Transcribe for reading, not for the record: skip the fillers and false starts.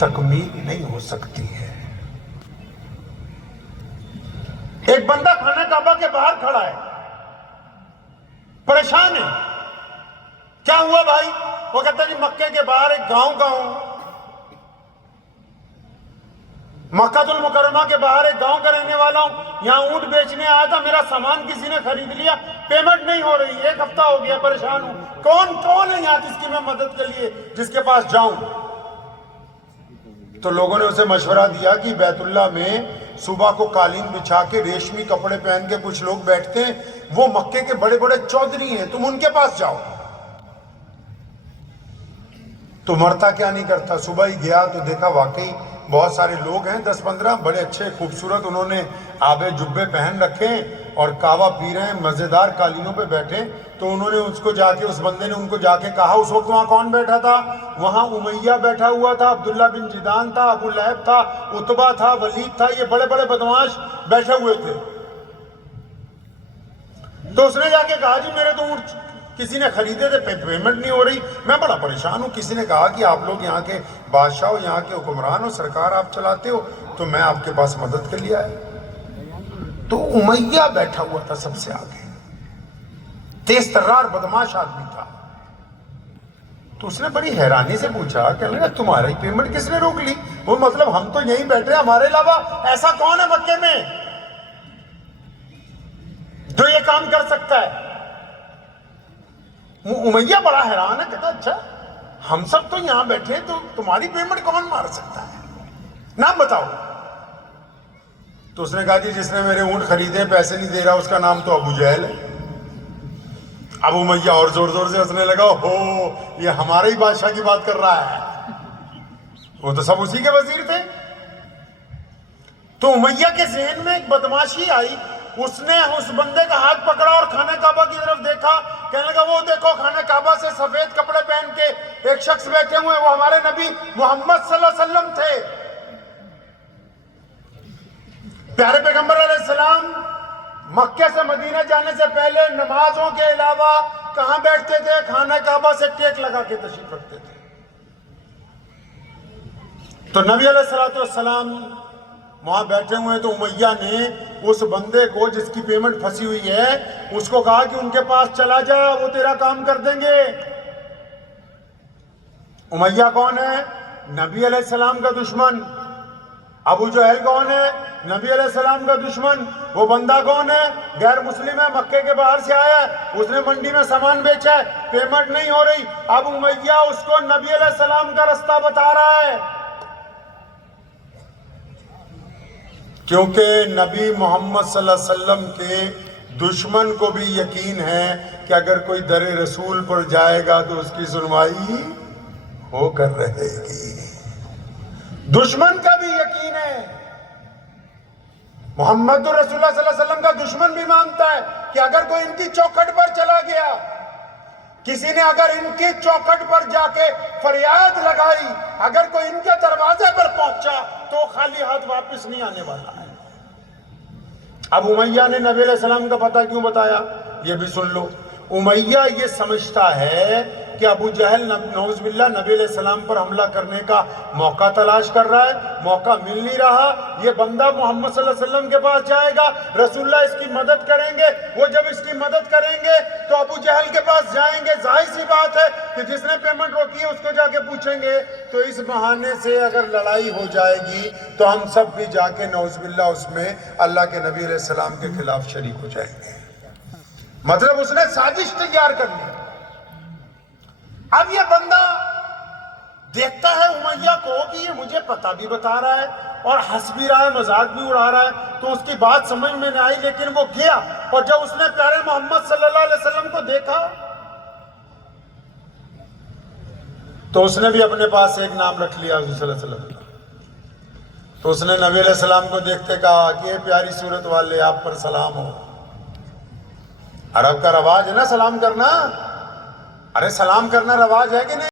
تکمیل نہیں ہو سکتی ہے۔ ایک بندہ خانہ کعبہ کے باہر کھڑا ہے، پریشان ہے، کیا ہوا بھائی؟ وہ کہتا ہے کہ مکے کے باہر ایک گاؤں کا ہوں، مکہ المکرمہ کے باہر ایک گاؤں کا رہنے والا ہوں، یہاں اونٹ بیچنے آیا تھا، میرا سامان کسی نے خرید لیا، پیمنٹ نہیں ہو رہی، 1 ہفتہ ہو گیا، پریشان ہوں، کون ہے یہاں جس کی میں مدد کے لیے جس کے پاس جاؤں؟ تو لوگوں نے اسے مشورہ دیا کہ بیت اللہ میں صبح کو قالین بچھا کے ریشمی کپڑے پہن کے کچھ لوگ بیٹھتے ہیں، وہ مکے کے بڑے بڑے چودھری ہیں، تم ان کے پاس جاؤ۔ تو مرتا کیا نہیں کرتا، صبح ہی گیا تو دیکھا واقعی بہت سارے لوگ ہیں، 10-15 بڑے اچھے خوبصورت، انہوں نے آبے جبے پہن رکھے ہیں اور کعوہ پی رہے ہیں، مزیدار قالینوں پہ بیٹھے۔ تو انہوں نے اس بندے نے ان کو جا کے کہا، اس وقت وہاں کون بیٹھا تھا؟ وہاں امیہ بیٹھا ہوا تھا، عبداللہ بن جدان تھا، ابو لہب تھا، عتبہ تھا، ولید تھا، یہ بڑے بڑے بدمعاش بیٹھے ہوئے تھے۔ تو اس نے جا کے کہا، جی میرے تو اونٹ کسی نے خریدے تھے، پیمنٹ نہیں ہو رہی، میں بڑا پریشان ہوں۔ کسی نے کہا کہ آپ لوگ یہاں کے بادشاہ ہو، یہاں کے حکمران ہو، سرکار آپ چلاتے ہو، تو میں آپ کے پاس مدد کے لیے آیا۔ تو امیہ بیٹھا ہوا تھا سب سے آگے، تیز ترار بدمعاش آدمی تھا۔ تو اس نے بڑی حیرانی سے پوچھا، کہنے لگا تمہاری پیمنٹ کس نے روک لی؟ وہ مطلب ہم تو یہیں بیٹھے، ہمارے علاوہ ایسا کون ہے مکے میں جو یہ کام کر سکتا ہے؟ امیہ بڑا حیران ہے، کہتا اچھا ہم سب تو یہاں بیٹھے تو تمہاری پیمنٹ کون مار سکتا ہے؟ نام بتاؤ۔ تو اس نے کہا، جی جس نے میرے اونٹ خریدے پیسے نہیں دے رہا، اس کا نام تو ابو جہل ہے۔ اب امیہ اور زور زور سے ہنسنے لگا، ہو یہ ہمارے ہی بادشاہ کی بات کر رہا ہے، وہ تو سب اسی کے وزیر تھے۔ تو امیہ کے ذہن میں ایک بدمعاشی آئی، اس نے اس بندے کا ہاتھ پکڑا اور خانہ کعبہ کی طرف دیکھا، کہنے لگا وہ دیکھو خانہ کعبہ سے سفید کپڑے پہن کے ایک شخص بیٹھے ہوئے، وہ ہمارے نبی محمد صلی اللہ علیہ وسلم تھے۔ پیارے پیغمبر علیہ السلام مکہ سے مدینہ جانے سے پہلے نمازوں کے علاوہ کہاں بیٹھتے تھے؟ خانہ کعبہ سے ٹیک لگا کے تشریف رکھتے تھے۔ تو نبی علیہ السلام وہاں بیٹھے ہوئے، تو امیہ نے اس بندے کو جس کی پیمنٹ پھنسی ہوئی ہے اس کو کہا کہ ان کے پاس چلا جا، وہ تیرا کام کر دیں گے۔ امیہ کون ہے؟ نبی علیہ السلام کا دشمن۔ ابو جہل کون ہے؟ نبی علیہ السلام کا دشمن۔ وہ بندہ کون ہے؟ غیر مسلم ہے، مکے کے باہر سے آیا ہے، اس نے منڈی میں سامان بیچا ہے، پیمنٹ نہیں ہو رہی۔ اب امیہ اس کو نبی علیہ السلام کا رستہ بتا رہا ہے، کیونکہ نبی محمد صلی اللہ علیہ وسلم کے دشمن کو بھی یقین ہے کہ اگر کوئی در رسول پر جائے گا تو اس کی سنوائی ہو کر رہے گی۔ دشمن کا بھی یقین ہے، محمد رسول اللہ صلی اللہ علیہ وسلم کا دشمن بھی مانتا ہے کہ اگر کوئی ان کی چوکھٹ پر چلا گیا، کسی نے اگر ان کی چوکھٹ پر جا کے فریاد لگائی، اگر کوئی ان کے دروازے پر پہنچا تو خالی ہاتھ واپس نہیں آنے والا ہے۔ اب امیہ نے نبی علیہ السلام کا پتہ کیوں بتایا یہ بھی سن لو۔ امیہ یہ سمجھتا ہے کہ ابو جہل نعوذ باللہ نبی علیہ السلام پر حملہ کرنے کا موقع تلاش کر رہا ہے، موقع مل نہیں رہا، یہ بندہ محمد صلی اللہ علیہ وسلم کے پاس جائے گا، رسول اللہ اس کی مدد کریں گے، وہ جب اس کی مدد کریں گے تو ابو جہل کے پاس جائیں گے، ظاہر سی بات ہے کہ جس نے پیمنٹ روکی ہے اس کو جا کے پوچھیں گے، تو اس بہانے سے اگر لڑائی ہو جائے گی تو ہم سب بھی جا کے نعوذ باللہ اس میں اللہ کے نبی علیہ السلام کے خلاف شریک ہو جائیں گے۔ مطلب اس نے سازش تیار کر لی۔ اب یہ بندہ دیکھتا ہے امیہ کو کہ یہ مجھے پتہ بھی بتا رہا ہے اور ہنس بھی رہا ہے، مذاق بھی اڑا رہا ہے، تو اس کی بات سمجھ میں نہیں آئی، لیکن وہ گیا اور جب اس نے پیارے محمد صلی اللہ علیہ وسلم کو دیکھا تو اس نے بھی اپنے پاس ایک نام رکھ لیا حضور صلی اللہ علیہ وسلم۔ تو اس نے نبی علیہ السلام کو دیکھتے کہا کہ پیاری صورت والے آپ پر سلام ہو۔ عرب کا رواج ہے نا سلام کرنا، ارے سلام کرنا رواج ہے کہ نہیں؟